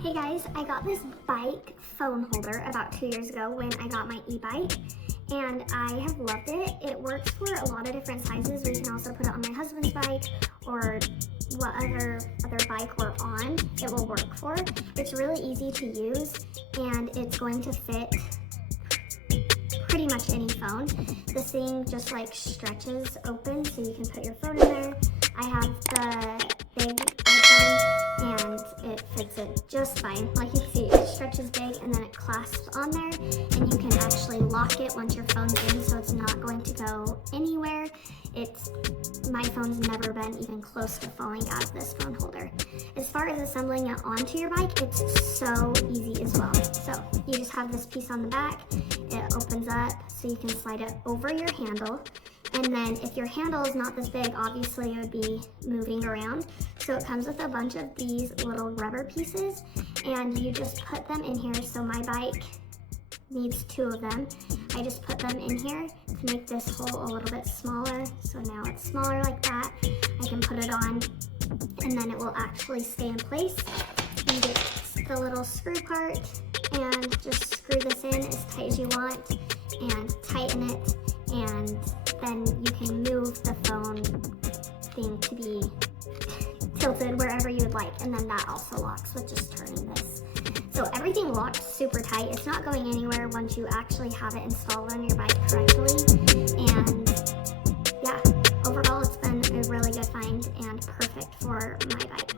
Hey guys, I got this bike phone holder about 2 years ago when I got my e-bike, and I have loved it. It works for a lot of different sizes. We can also put it on my husband's bike or whatever other bike we're on, it will work for. It's really easy to use and it's going to fit pretty much any phone. This thing just like stretches open so you can put your phone in there. I have the big iPhone and it fits it just fine. Like you can see, it stretches big and then it clasps on there, and you can actually lock it once your phone's in so it's not going to go anywhere. My phone's never been even close to falling out of this phone holder. As far as assembling it onto your bike, it's so easy as well. So you just have this piece on the back, it opens up so you can slide it over your handle. And then if your handle is not this big, obviously it would be moving around. So it comes with a bunch of these little rubber pieces and you just put them in here. So my bike needs 2 of them. I just put them in here to make this hole a little bit smaller. So now it's smaller like that. I can put it on and then it will actually stay in place. You get the little screw part and just screw this in as tight as you want and tighten it, and then you can move the phone thing to be tilted wherever you would like, and then that also locks with just turning this. So everything locks super tight. It's not going anywhere once you actually have it installed on your bike correctly. And yeah, overall it's been a really good find and perfect for my bike.